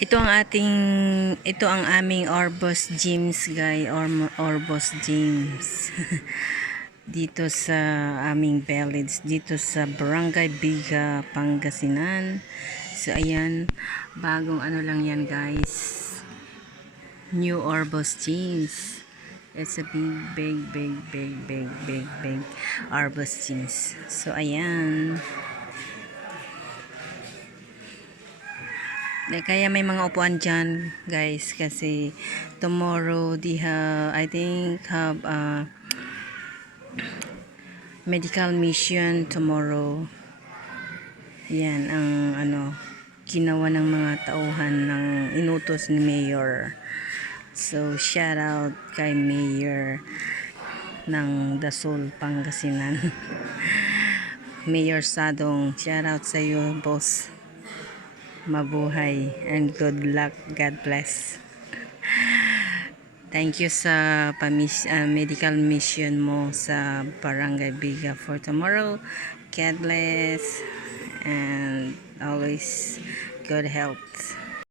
Ito ang aming Orbos Gyms, guys, Orbos Gyms. Dito sa aming village, dito sa Barangay Biga, Pangasinan. So ayan, bagong ano lang yan, guys. New Orbos Gyms. It's a big Orbos Gyms. So ayan. Kaya may mga upuan dyan, guys, kasi tomorrow I think have a medical mission tomorrow. Yan ang ginawa ng mga tauhan ng inutos ni Mayor. So shout out kay Mayor ng Dasol, Pangasinan. Mayor Sadong, shout out sa iyo, boss. Mabuhay and good luck. God bless. Thank you sa medical mission mo sa Barangay Biga for tomorrow. God bless and always good health.